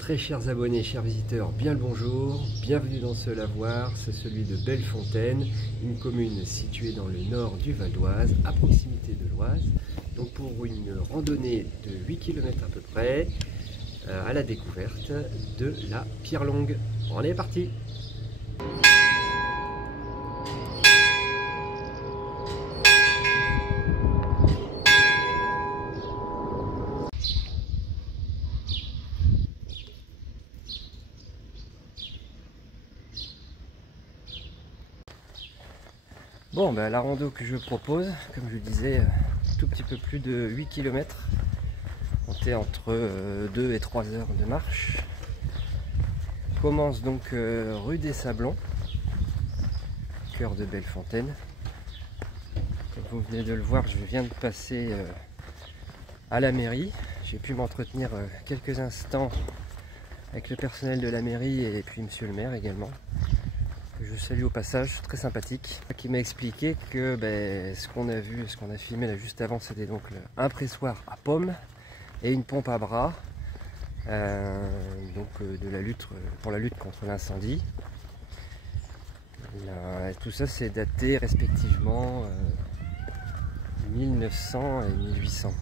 Très chers abonnés, chers visiteurs, bien le bonjour, bienvenue dans ce lavoir, c'est celui de Bellefontaine, une commune située dans le nord du Val d'Oise, à proximité de l'Oise, donc pour une randonnée de 8 km à peu près, à la découverte de la Pierre Longue. On est parti! Bon, ben, la rando que je propose, comme je le disais, tout petit peu plus de 8 km. On est entre 2 et 3 heures de marche. On commence donc rue des Sablons, cœur de Bellefontaine. Comme vous venez de le voir, je viens de passer à la mairie. J'ai pu m'entretenir quelques instants avec le personnel de la mairie et puis monsieur le maire également. Je salue au passage, très sympathique, qui m'a expliqué que ce qu'on a vu, ce qu'on a filmé là juste avant, c'était donc un pressoir à pommes et une pompe à bras, de la lutte, pour la lutte contre l'incendie. Tout ça c'est daté respectivement 1900 et 1800.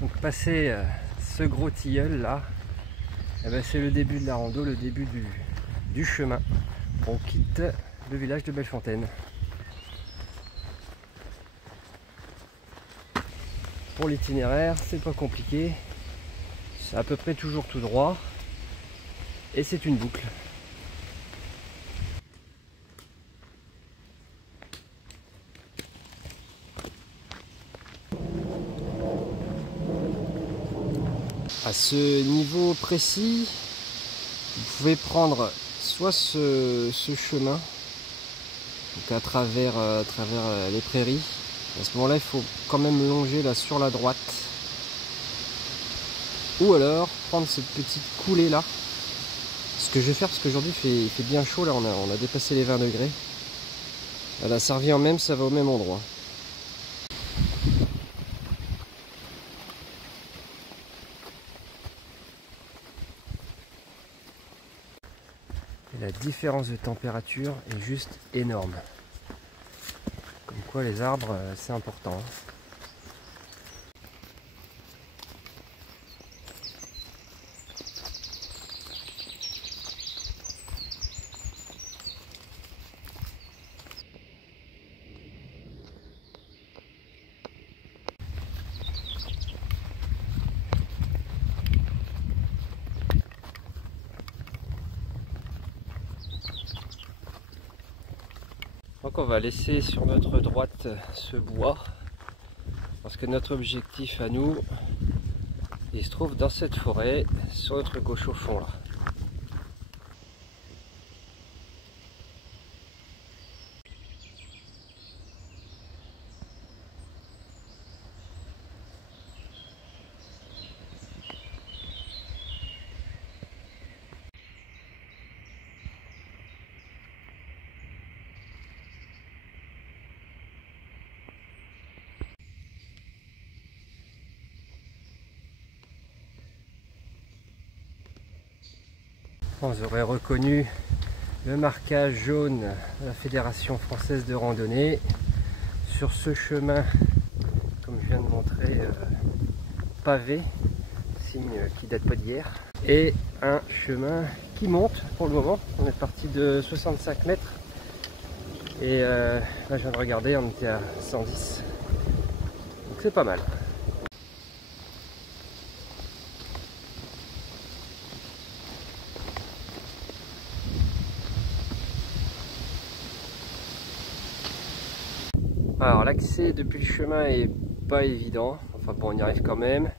Donc passer ce gros tilleul là, c'est le début de la rando, le début du chemin. On quitte le village de Bellefontaine. Pour l'itinéraire, c'est pas compliqué, c'est à peu près toujours tout droit et c'est une boucle. À ce niveau précis, vous pouvez prendre soit ce chemin donc à travers les prairies. À ce moment-là, il faut quand même longer là sur la droite, ou alors prendre cette petite coulée là. Ce que je vais faire, parce qu'aujourd'hui il fait bien chaud là, on a dépassé les 20 degrés. Voilà, ça revient même, ça va au même endroit. Et la différence de température est juste énorme. Comme quoi les arbres, c'est important. Donc on va laisser sur notre droite ce bois, parce que notre objectif à nous, il se trouve dans cette forêt, sur notre gauche au fond là. Vous aurez reconnu le marquage jaune de la Fédération Française de Randonnée sur ce chemin, comme je viens de montrer, pavé, signe qui date pas d'hier, et un chemin qui monte pour le moment. On est parti de 65 mètres et là je viens de regarder, on était à 110, donc c'est pas mal. Alors l'accès depuis le chemin est pas évident, enfin bon, on y arrive quand même.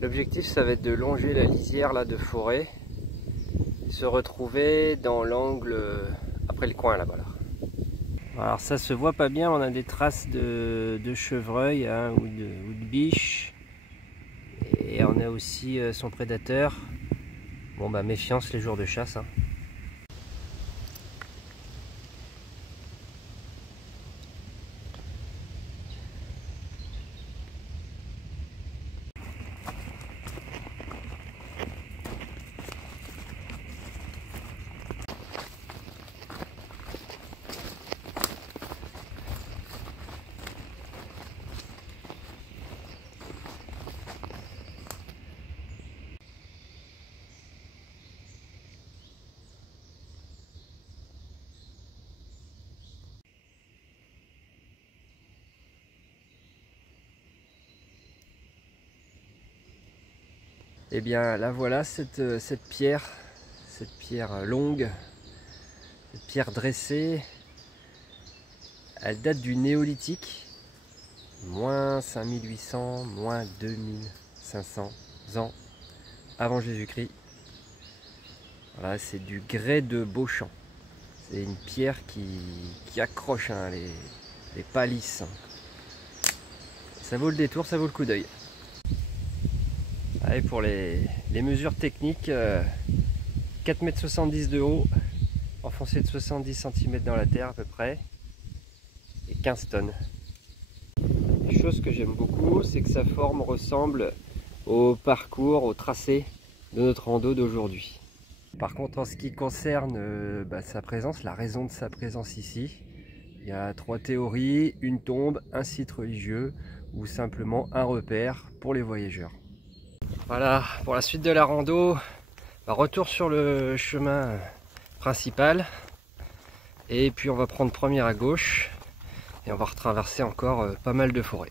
L'objectif ça va être de longer la lisière là de forêt, se retrouver dans l'angle après le coin là-bas. Là. Alors ça se voit pas bien, on a des traces de chevreuil hein, ou de biche, et on a aussi son prédateur. Bon bah méfiance les jours de chasse. Hein. Et bien là voilà cette pierre longue, cette pierre dressée, elle date du néolithique, moins 5800, moins 2500 ans avant Jésus-Christ. Voilà, c'est du grès de Beauchamp. C'est une pierre qui accroche hein, les palisses. Ça vaut le détour, ça vaut le coup d'œil. Allez, pour les mesures techniques, 4,70 m de haut, enfoncé de 70 cm dans la terre à peu près, et 15 tonnes. Une chose que j'aime beaucoup, c'est que sa forme ressemble au parcours, au tracé de notre rando d'aujourd'hui. Par contre, en ce qui concerne sa présence, la raison de sa présence ici, il y a 3 théories, une tombe, un site religieux ou simplement un repère pour les voyageurs. Voilà, pour la suite de la rando, retour sur le chemin principal et puis on va prendre première à gauche et on va retraverser encore pas mal de forêts.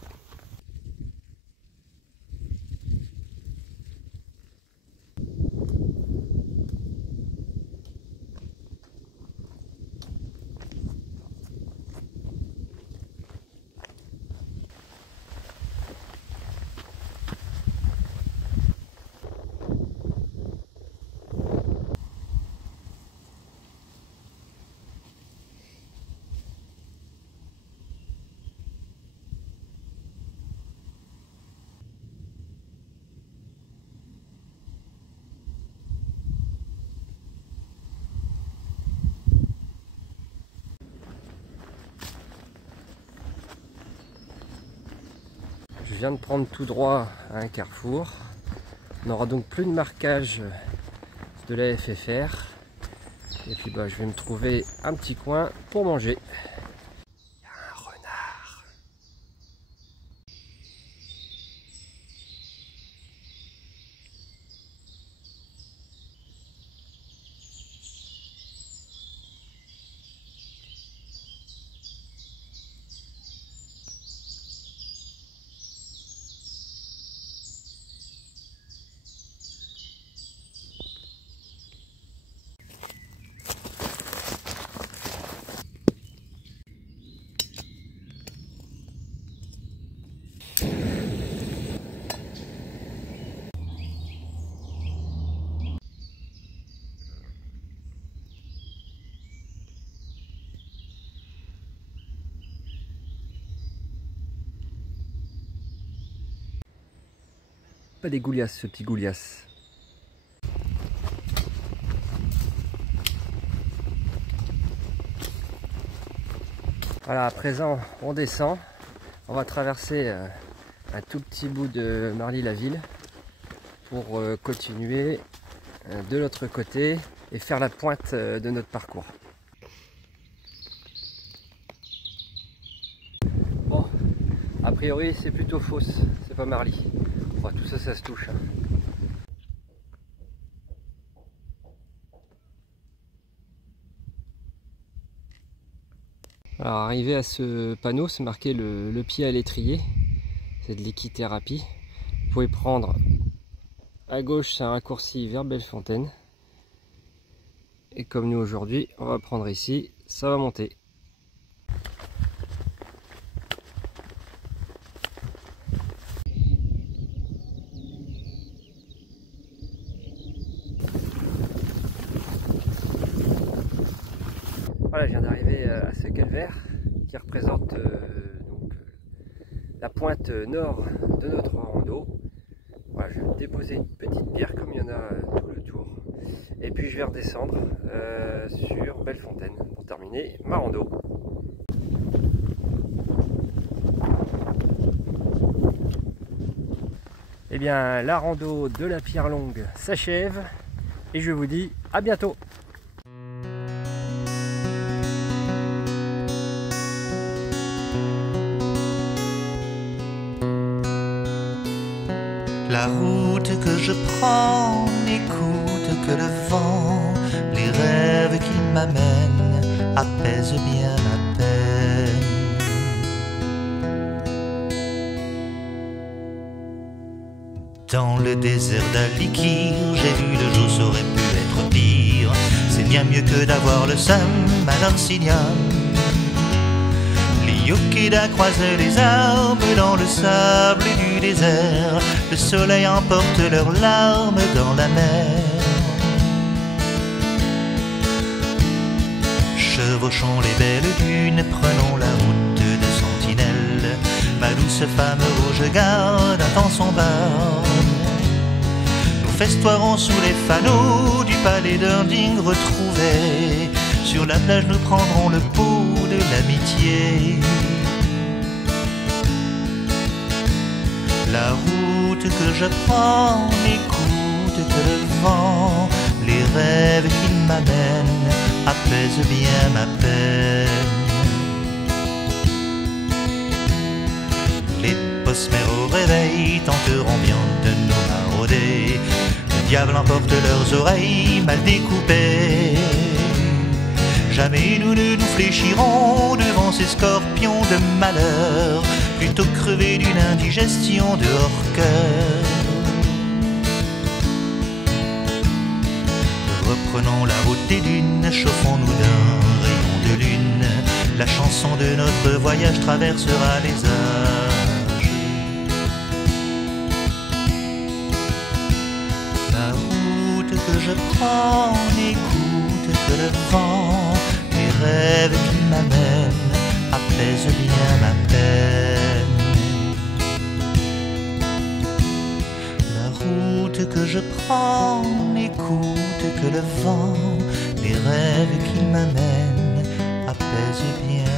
Je viens de prendre tout droit à un carrefour. On n'aura donc plus de marquage de la FFR. Et puis je vais me trouver un petit coin pour manger. Il y a un renard. Pas des gouliasses, ce petit goulias. Voilà, à présent on descend. On va traverser un tout petit bout de Marly-la-Ville pour continuer de l'autre côté et faire la pointe de notre parcours. Bon, a priori c'est plutôt fausse, c'est pas Marly. Enfin, tout ça, ça se touche. Hein. Alors arrivé à ce panneau, c'est marqué le pied à l'étrier. C'est de l'équithérapie. Vous pouvez prendre à gauche, c'est un raccourci vers Bellefontaine. Et comme nous aujourd'hui, on va prendre ici, ça va monter. Voilà, je viens d'arriver à ce calvaire qui représente la pointe nord de notre rando. Voilà, je vais déposer une petite pierre comme il y en a tout le tour. Et puis je vais redescendre sur Bellefontaine pour terminer ma rando. Eh bien, la rando de la Pierre Longue s'achève et je vous dis à bientôt. La route que je prends n'écoute que le vent, les rêves qui m'amènent apaisent bien ma peine. Dans le désert d'Alikir, j'ai vu le jour, ça aurait pu être pire. C'est bien mieux que d'avoir le seum, alors signale. Les Yokeda croisent les arbres dans le sable du désert. Le soleil emporte leurs larmes dans la mer. Chevauchons les belles dunes, prenons la route de Sentinelle. Ma douce femme rouge garde un temps son bar. Nous festoierons sous les fanaux du palais d'Unding retrouvé. Sur la plage nous prendrons le pot de l'amitié. La route que je prends n'écoute que le vent. Les rêves qui m'amènent apaisent bien ma peine. Les posmères au réveil tenteront bien de nous marauder. Le diable emporte leurs oreilles mal découpées. Jamais nous ne nous fléchirons devant ces scorpions de malheur, plutôt crever d'une indigestion de hors-cœur. Reprenons la route des dunes, chauffons-nous d'un rayon de lune. La chanson de notre voyage traversera les âges. La route que je prends n'écoute que le vent. Les rêves qui m'amènent apaisent bien ma peine. La route que je prends n'écoute que le vent. Les rêves qui m'amènent apaisent bien